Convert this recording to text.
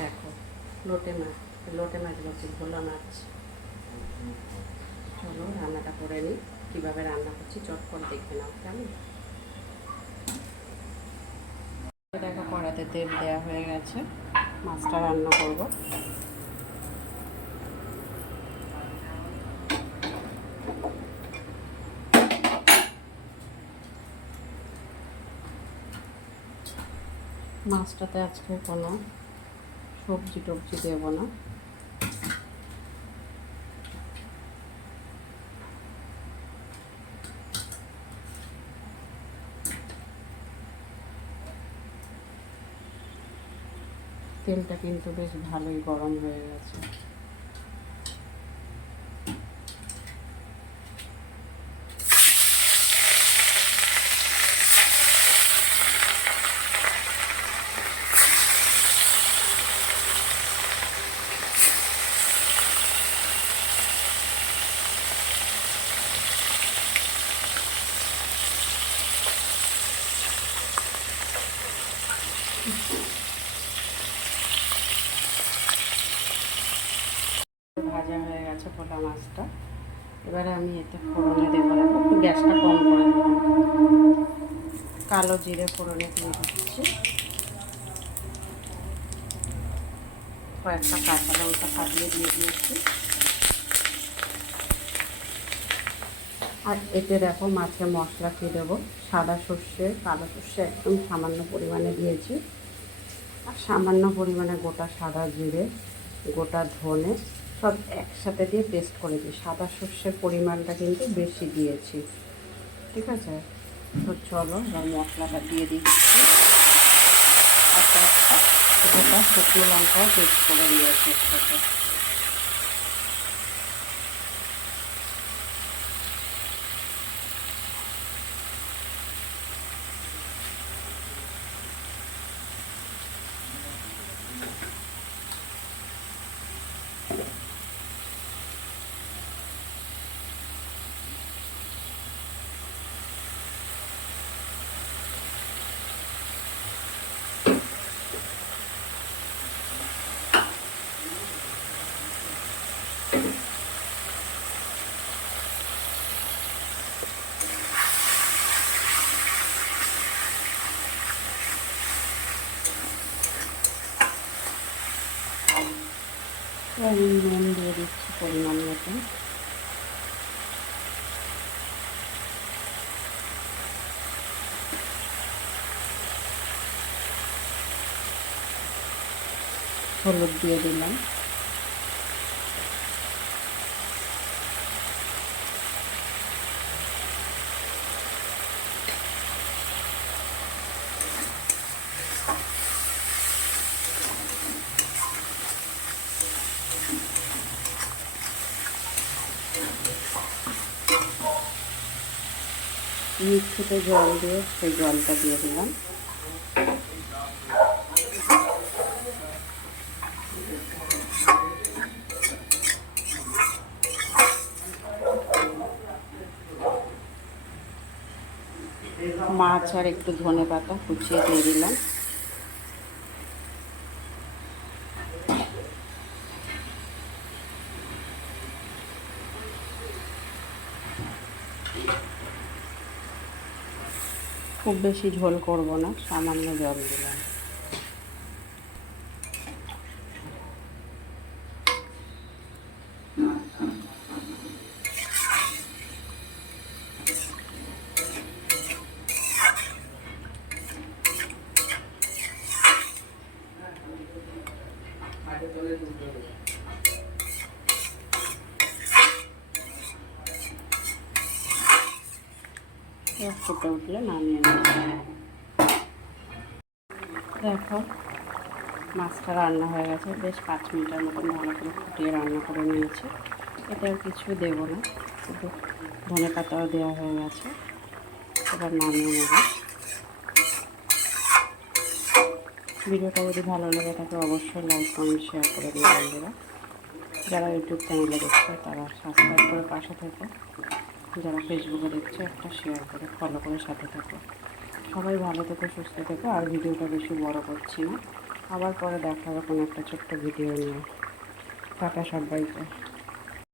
দেখো, লোটে মাছ বলছি, ভোলা মাছ। চলো রান্নাটা করে নিই, কীভাবে রান্না করছি চট করে দেখে নাও কেমন। দেখো কড়াতে তেল দেওয়া হয়ে গেছে, মাছটা রান্না করব। মাছটাতে আজকে কোনো সবজি টবজি দেবো না, তেলটা কিন্তু বেশ ভালোই গরম হয়ে গেছে। ভাজা হয়ে গেছে পোলা মাছটা, এবারে আমি এতে ফোড়নে দেবো। একটু গ্যাসটা কম করে দেবো। কালো জিরে ফোড়নে দিয়ে দিচ্ছি, কয়েকটা কাঁচা লঙ্কা ফাটিয়ে দিয়ে দিয়েছি। আর এতে দেখো মাছের মশলা কী দেবো, সাদা সর্ষে কালো সর্ষে একদম সামান্য পরিমাণে দিয়েছি, আর সামান্য পরিমাণে গোটা সাদা জিরে, গোটা ধনে সব একসাথে দিয়ে পেস্ট করে দিই। সাদা সর্ষের পরিমাণটা কিন্তু বেশি দিয়েছি, ঠিক আছে। তো চলো এবার মশলাটা দিয়ে দিচ্ছি। একটা গোটা শুকনো লঙ্কাও পেস্ট করে দিয়েছি একসাথে। আমি নুন দিয়ে দিচ্ছি পরিমাণ মতো, হলুদ দিয়ে দিলাম, মিক্সিতে জল দিয়ে সেই জলটা দিয়ে দিলাম। মাছ আর একটু ধনে পাতা কুচিয়ে দিয়ে দিলাম। খুব বেশি ঝোল করব না, সামান্য জল দিলাম। ফুটে উঠলে নামিয়ে নেব। দেখো মাছটা রান্না হয়ে গেছে, বেশ 5 মিনিটের মতন ভালো করে ফুটিয়ে রান্না করে নিয়েছি। এটা আর কিছু দেবো না, শুধু ধনে পাতাও দেওয়া হয়ে গেছে। এবার নামিয়ে নেব। ভিডিওটা যদি ভালো লেগে থাকে অবশ্যই লাইক কমেন্ট শেয়ার করে দিও বন্ধুরা। যারা ইউটিউব চ্যানেলে দেখছে তারা সাবস্ক্রাইব করে পাশে থেকো, যারা ফেসবুকে দেখছে একটা শেয়ার করে ফলো করে সাথে থাকো। সবাই ভালো থেকো, সুস্থ থেকো। আর ভিডিওটা বেশি বড় করছি না। আবার পরে দেখা হবে কোনো একটা ছোট্ট ভিডিও নিয়ে। টাটা সবাইকে।